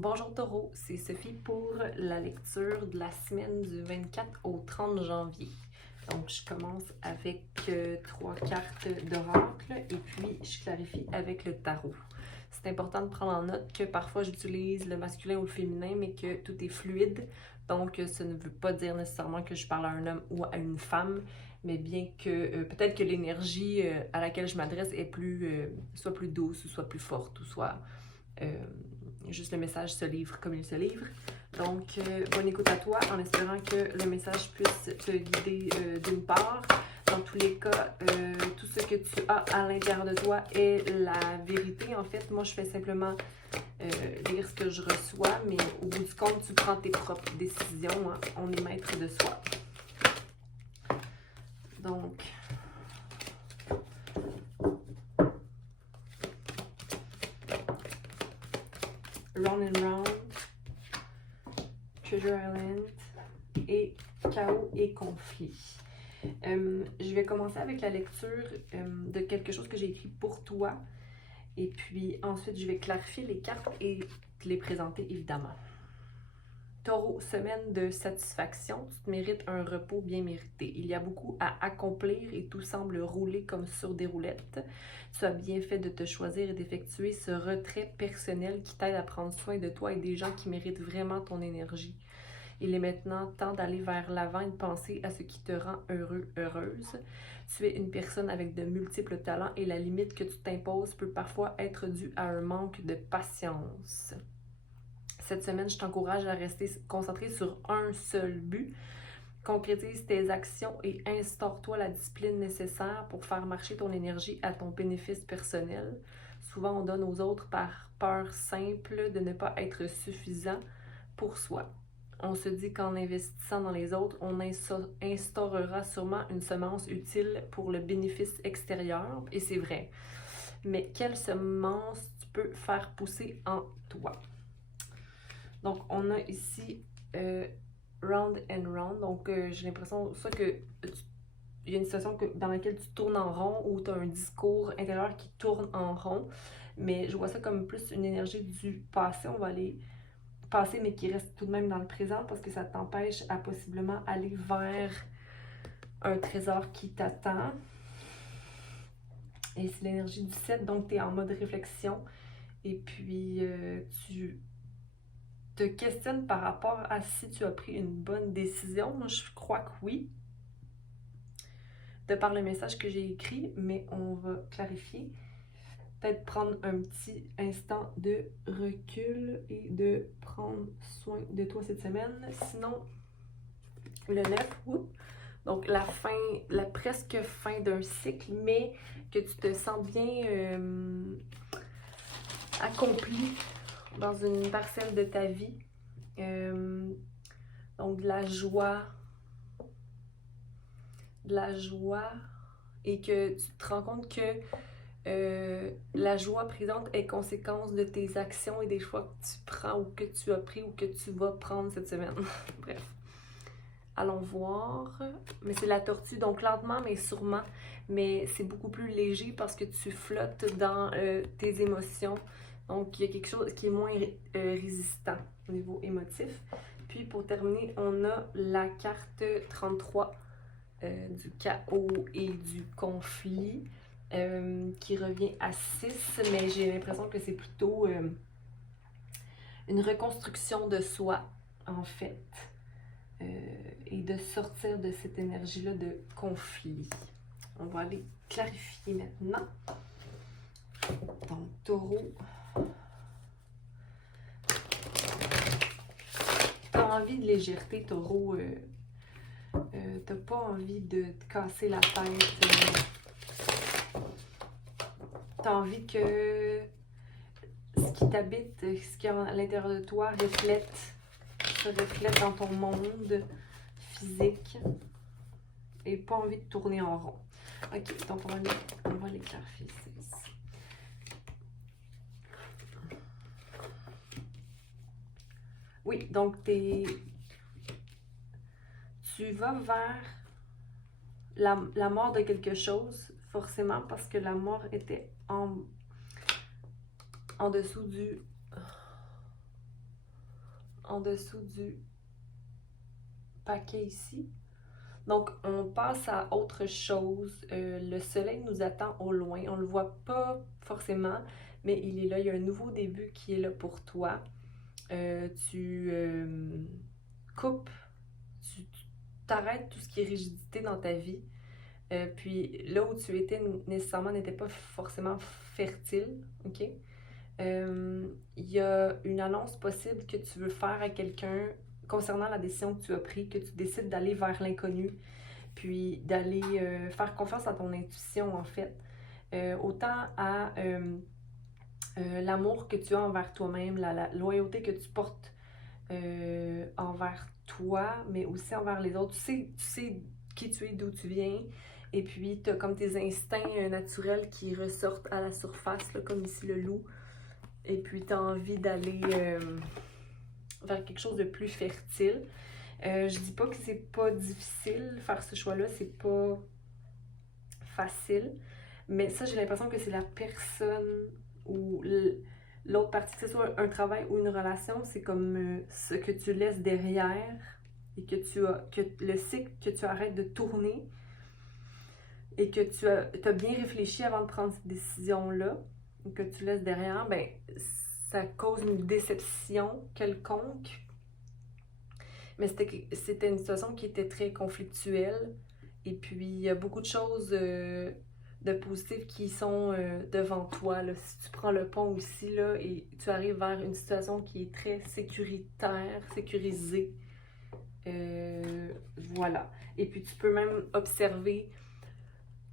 Bonjour Taureau, c'est Sophie pour la lecture de la semaine du 24 au 30 janvier. Donc je commence avec 3 cartes d'oracle et puis je clarifie avec le tarot. C'est important de prendre en note que parfois j'utilise le masculin ou le féminin, mais que tout est fluide. Donc ça ne veut pas dire nécessairement que je parle à un homme ou à une femme, mais bien que peut-être que l'énergie à laquelle je m'adresse est soit plus douce, ou soit plus forte, ou soit euh, juste le message se livre comme il se livre. Donc, bonne écoute à toi, en espérant que le message puisse te guider d'une part. Dans tous les cas, tout ce que tu as à l'intérieur de toi est la vérité. En fait, moi, je fais simplement lire ce que je reçois, mais au bout du compte, tu prends tes propres décisions. Hein. On est maître de soi. Donc, Round and Round, Treasure Island et Chaos et Conflit. Je vais commencer avec la lecture de quelque chose que j'ai écrit pour toi. Et puis ensuite, je vais clarifier les cartes et te les présenter évidemment. Taureau, semaine de satisfaction, tu te mérites un repos bien mérité. Il y a beaucoup à accomplir et tout semble rouler comme sur des roulettes. Tu as bien fait de te choisir et d'effectuer ce retrait personnel qui t'aide à prendre soin de toi et des gens qui méritent vraiment ton énergie. Il est maintenant temps d'aller vers l'avant et de penser à ce qui te rend heureux, heureuse. Tu es une personne avec de multiples talents et la limite que tu t'imposes peut parfois être due à un manque de patience. Cette semaine, je t'encourage à rester concentré sur un seul but. Concrétise tes actions et instaure-toi la discipline nécessaire pour faire marcher ton énergie à ton bénéfice personnel. Souvent, on donne aux autres par peur simple de ne pas être suffisant pour soi. On se dit qu'en investissant dans les autres, on instaurera sûrement une semence utile pour le bénéfice extérieur, et c'est vrai. Mais quelle semence tu peux faire pousser en toi? Donc, on a ici Round and Round. Donc, j'ai l'impression ça que il y a une situation dans laquelle tu tournes en rond ou tu as un discours intérieur qui tourne en rond. Mais je vois ça comme plus une énergie du passé. On va aller passer, mais qui reste tout de même dans le présent parce que ça t'empêche à possiblement aller vers un trésor qui t'attend. Et c'est l'énergie du 7, donc tu es en mode réflexion. Et puis, tu te questionnes par rapport à si tu as pris une bonne décision. Moi, je crois que oui, de par le message que j'ai écrit, mais on va clarifier. Peut-être prendre un petit instant de recul et de prendre soin de toi cette semaine. Sinon, le 9, donc la presque fin d'un cycle, mais que tu te sens bien accompli dans une parcelle de ta vie. Donc de la joie, et que tu te rends compte que la joie présente est conséquence de tes actions et des choix que tu prends ou que tu as pris ou que tu vas prendre cette semaine. Bref. Allons voir. Mais c'est la tortue, donc lentement mais sûrement. Mais c'est beaucoup plus léger parce que tu flottes dans tes émotions. Donc il y a quelque chose qui est moins résistant au niveau émotif. Puis pour terminer, on a la carte 33 du chaos et du conflit qui revient à 6, mais j'ai l'impression que c'est plutôt une reconstruction de soi en fait. Et de sortir de cette énergie-là de conflit. On va aller clarifier maintenant. Donc, taureau. T'as envie de légèreté, taureau. T'as pas envie de te casser la tête. T'as envie que ce qui t'habite, ce qui est à l'intérieur de toi, se reflète dans ton monde physique. Et pas envie de tourner en rond. Ok, donc on va les clarifier ici. Oui, donc tu vas vers la mort de quelque chose, forcément, parce que la mort était en dessous en dessous du paquet ici. Donc, on passe à autre chose. Le soleil nous attend au loin. On ne le voit pas forcément, mais il est là. Il y a un nouveau début qui est là pour toi. Tu coupes, tu t'arrêtes tout ce qui est rigidité dans ta vie. Puis là où tu étais nécessairement n'était pas forcément fertile, ok? Il y a une annonce possible que tu veux faire à quelqu'un concernant la décision que tu as prise, que tu décides d'aller vers l'inconnu, puis d'aller faire confiance à ton intuition en fait. Autant à l'amour que tu as envers toi-même, la loyauté que tu portes envers toi, mais aussi envers les autres. Tu sais qui tu es, d'où tu viens, et puis tu as comme tes instincts naturels qui ressortent à la surface, là, comme ici le loup, et puis tu as envie d'aller vers quelque chose de plus fertile. Je dis pas que c'est pas difficile faire ce choix-là, c'est pas facile, mais ça j'ai l'impression que c'est la personne ou l'autre partie, que ce soit un travail ou une relation, c'est comme ce que tu laisses derrière et que le cycle que tu arrêtes de tourner et que tu as bien réfléchi avant de prendre cette décision-là, que tu laisses derrière, ben ça cause une déception quelconque. Mais c'était une situation qui était très conflictuelle. Et puis, il y a beaucoup de choses de positives qui sont devant toi. Là. Si tu prends le pont aussi, là, et tu arrives vers une situation qui est très sécuritaire, sécurisée. Voilà. Et puis, tu peux même observer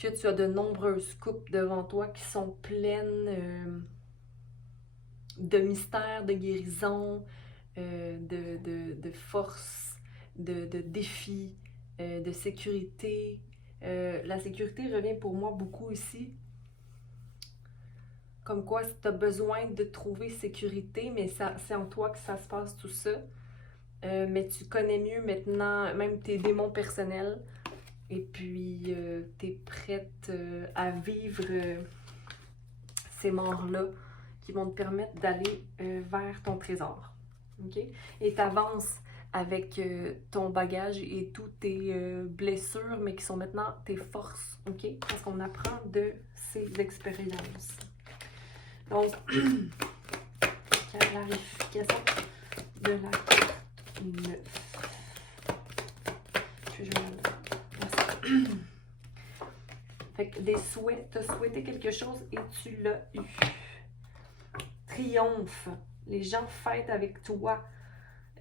que tu as de nombreuses coupes devant toi qui sont pleines de mystères, de guérison, de force, de défis, de sécurité. La sécurité revient pour moi beaucoup ici. Comme quoi, si tu as besoin de trouver sécurité, mais c'est en toi que ça se passe tout ça. Mais tu connais mieux maintenant, même tes démons personnels. Et puis, tu es prête à vivre ces morts-là qui vont te permettre d'aller vers ton trésor. OK? Et tu avances avec ton bagage et toutes tes blessures, mais qui sont maintenant tes forces. OK? Parce qu'on apprend de ces expériences. Donc, clarification de la carte 9. Puis je vais fait que des souhaits, tu as souhaité quelque chose et tu l'as eu. Triomphe. Les gens fêtent avec toi.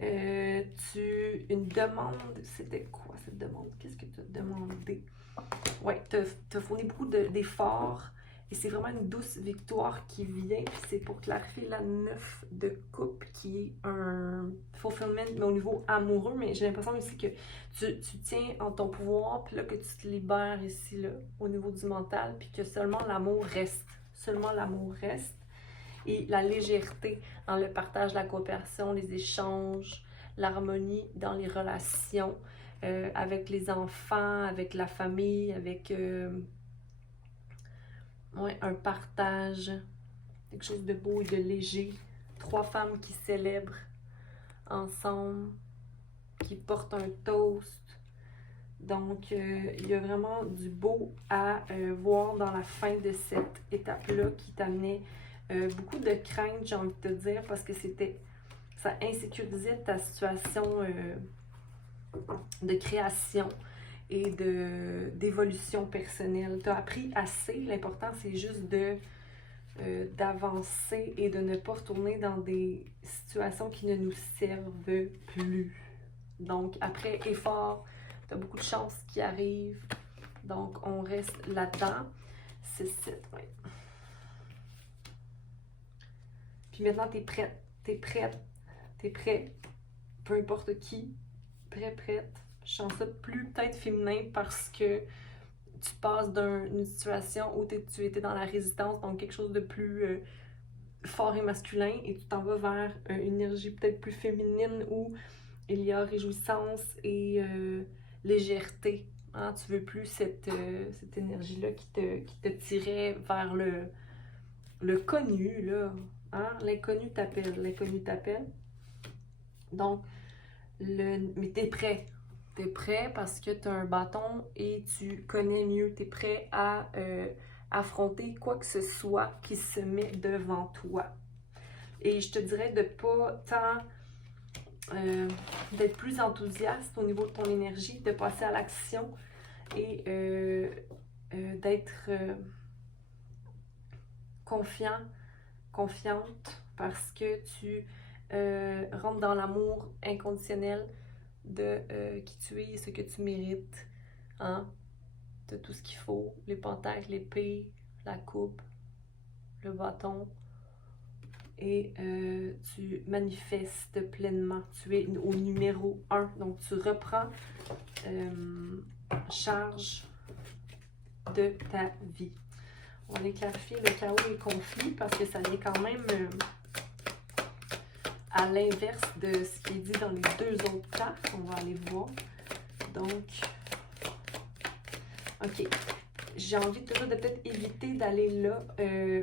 Une demande, c'était quoi cette demande? Qu'est-ce que tu as demandé? Ouais, tu as fourni beaucoup d'efforts et c'est vraiment une douce victoire qui vient. Puis c'est pour clarifier la 9 de coupe qui est un fulfillment, mais au niveau amoureux. Mais j'ai l'impression aussi que tu tiens en ton pouvoir, puis là que tu te libères ici, là, au niveau du mental, puis que seulement l'amour reste. Seulement l'amour reste. Et la légèreté dans le partage, la coopération, les échanges, l'harmonie dans les relations avec les enfants, avec la famille, avec un partage, quelque chose de beau et de léger. 3 femmes qui célèbrent ensemble, qui portent un toast. Donc, il y a vraiment du beau à voir dans la fin de cette étape-là qui t'amenait beaucoup de crainte, j'ai envie de te dire, parce que ça insécurisait ta situation de création et d'évolution personnelle. Tu as appris assez, l'important c'est juste d'avancer et de ne pas retourner dans des situations qui ne nous servent plus. Donc, après effort, tu as beaucoup de chances qui arrivent. Donc, on reste là-dedans. C'est 7, ouais. Puis maintenant, tu es prête. Tu es prête. Tu es prêt. Peu importe qui. Prête. Je sens ça plus peut-être féminin parce que tu passes d'une situation où tu étais dans la résistance, donc quelque chose de plus fort et masculin, et tu t'en vas vers une énergie peut-être plus féminine où il y a réjouissance et légèreté. Hein? Tu veux plus cette énergie-là qui te tirait vers le connu, là. Hein? L'inconnu t'appelle. Donc, mais t'es prêt. T'es prêt parce que tu as un bâton et tu connais mieux. T'es prêt à affronter quoi que ce soit qui se met devant toi. Et je te dirais de pas tant d'être plus enthousiaste au niveau de ton énergie, de passer à l'action et d'être confiant, confiante parce que tu rentres dans l'amour inconditionnel de qui tu es et ce que tu mérites. Hein? De tout ce qu'il faut, les pentacles, l'épée, la coupe, le bâton. Et tu manifestes pleinement. Tu es au numéro 1. Donc, tu reprends charge de ta vie. On va clarifier le chaos et le conflit parce que ça vient quand même à l'inverse de ce qui est dit dans les deux autres cartes. On va aller voir. Donc, ok. J'ai envie toujours de peut-être éviter d'aller là.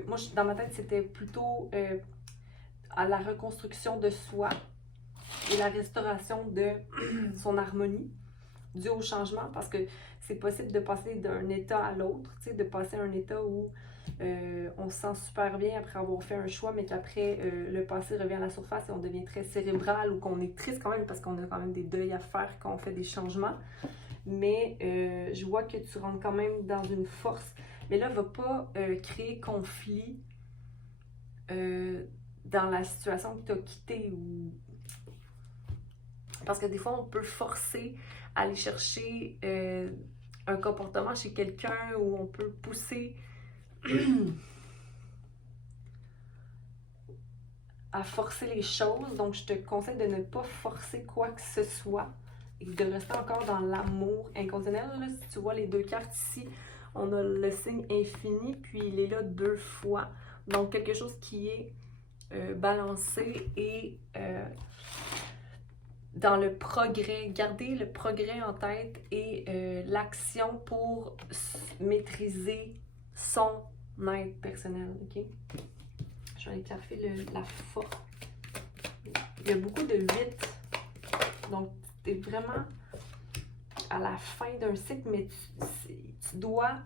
Moi, dans ma tête, c'était plutôt à la reconstruction de soi et la restauration de son harmonie due au changement parce que c'est possible de passer d'un état à l'autre, tu sais, de passer à un état où on se sent super bien après avoir fait un choix, mais qu'après le passé revient à la surface et on devient très cérébral ou qu'on est triste quand même parce qu'on a quand même des deuils à faire quand on fait des changements. Mais je vois que tu rentres quand même dans une force. Mais là, ne va pas créer conflit dans la situation que tu as quittée. Ou... Parce que des fois, on peut forcer à aller chercher un comportement chez quelqu'un ou on peut pousser à forcer les choses. Donc, je te conseille de ne pas forcer quoi que ce soit et de rester encore dans l'amour inconditionnel. Là, si tu vois les deux cartes ici, on a le signe infini, puis il est là 2 fois. Donc, quelque chose qui est balancé et dans le progrès. Gardez le progrès en tête et l'action pour maîtriser son être personnel. OK? Je vais aller clarifier la force. Il y a beaucoup de 8. Donc, tu es vraiment à la fin d'un cycle, mais tu dois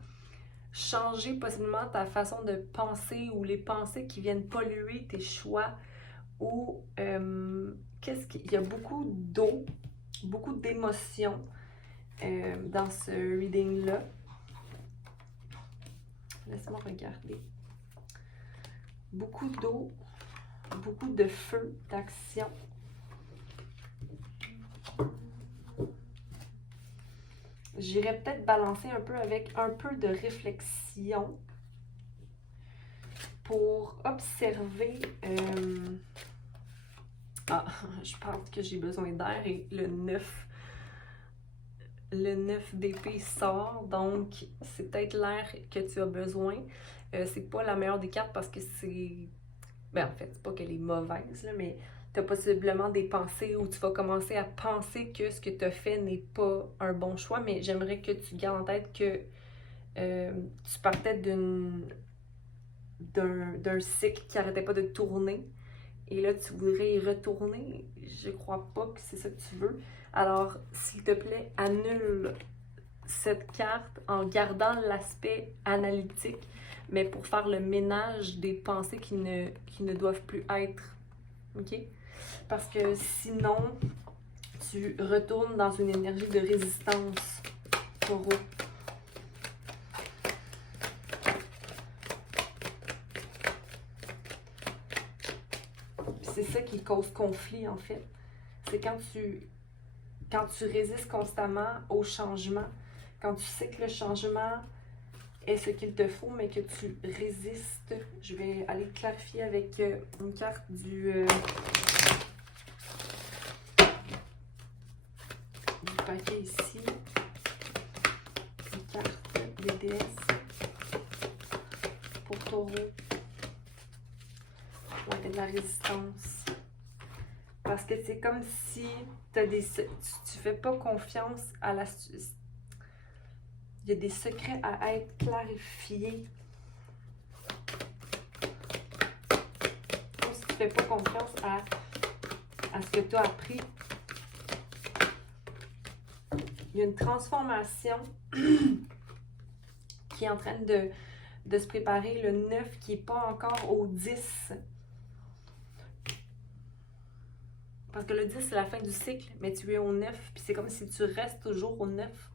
changer possiblement ta façon de penser ou les pensées qui viennent polluer tes choix. Ou il y a beaucoup d'eau, beaucoup d'émotions dans ce reading-là. Laisse-moi regarder. Beaucoup d'eau, beaucoup de feu, d'action. J'irais peut-être balancer un peu avec un peu de réflexion pour observer... je pense que j'ai besoin d'air et le 9 d'épée sort, donc c'est peut-être l'air que tu as besoin. C'est pas la meilleure des cartes parce que c'est... Ben en fait, c'est pas qu'elle est mauvaise, là, mais tu as possiblement des pensées où tu vas commencer à penser que ce que tu as fait n'est pas un bon choix, mais j'aimerais que tu gardes en tête que tu partais d'un cycle qui n'arrêtait pas de tourner. Et là, tu voudrais y retourner. Je crois pas que c'est ça que tu veux. Alors, s'il te plaît, annule cette carte en gardant l'aspect analytique, mais pour faire le ménage des pensées qui ne doivent plus être. OK? Parce que sinon, tu retournes dans une énergie de résistance, taureau. C'est ça qui cause conflit, en fait. C'est quand tu résistes constamment au changement, quand tu sais que le changement est ce qu'il te faut, mais que tu résistes. Je vais aller clarifier avec une carte du paquet ici. Une carte des déesses pour taureau. Ouais, de la résistance. Parce que c'est comme si tu fais pas confiance à la... Il y a des secrets à être clarifiés. Comme si tu fais pas confiance à à ce que tu as appris. Il y a une transformation qui est en train de se préparer, le 9 qui n'est pas encore au 10. Parce que le 10, c'est la fin du cycle, mais tu es au 9, puis c'est comme si tu restes toujours au 9.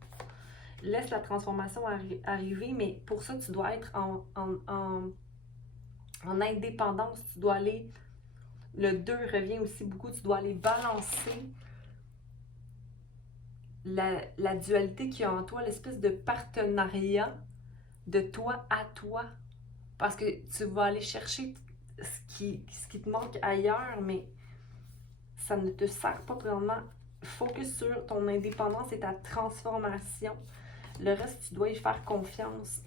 Laisse la transformation arriver, mais pour ça, tu dois être en indépendance. Tu dois aller, le 2 revient aussi beaucoup, tu dois aller balancer la dualité qu'il y a en toi, l'espèce de partenariat de toi à toi. Parce que tu vas aller chercher ce qui te manque ailleurs, mais ça ne te sert pas vraiment. Focus sur ton indépendance et ta transformation. Le reste, tu dois y faire confiance.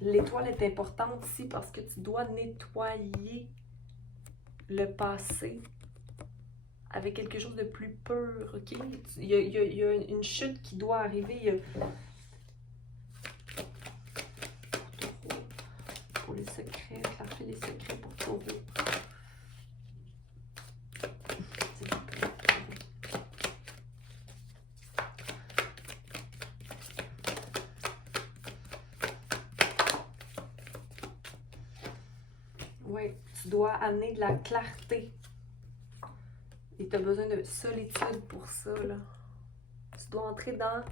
L'étoile est importante ici parce que tu dois nettoyer le passé avec quelque chose de plus pur, ok? Il y a une chute qui doit arriver. Pour les secrets, clarifier les secrets pour Taureau. Oui, tu dois amener de la clarté. Et tu as besoin de solitude pour ça, là. Tu dois entrer dans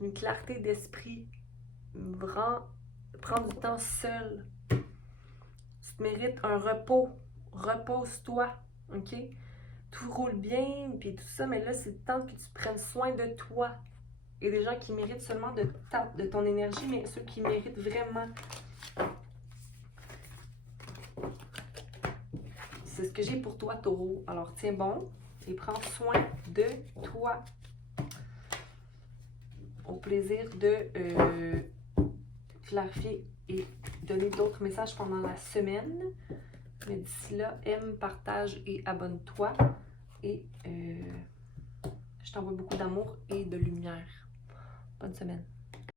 une clarté d'esprit. Prendre du temps seul. Tu te mérites un repos. Repose-toi, ok? Tout roule bien, puis tout ça, mais là, c'est le temps que tu prennes soin de toi. Il y a des gens qui méritent seulement de ton énergie, mais ceux qui méritent vraiment. C'est ce que j'ai pour toi, Taureau. Alors, tiens bon et prends soin de toi. Au plaisir de clarifier et donner d'autres messages pendant la semaine. Mais d'ici là, aime, partage et abonne-toi. Et je t'envoie beaucoup d'amour et de lumière. Bonne semaine.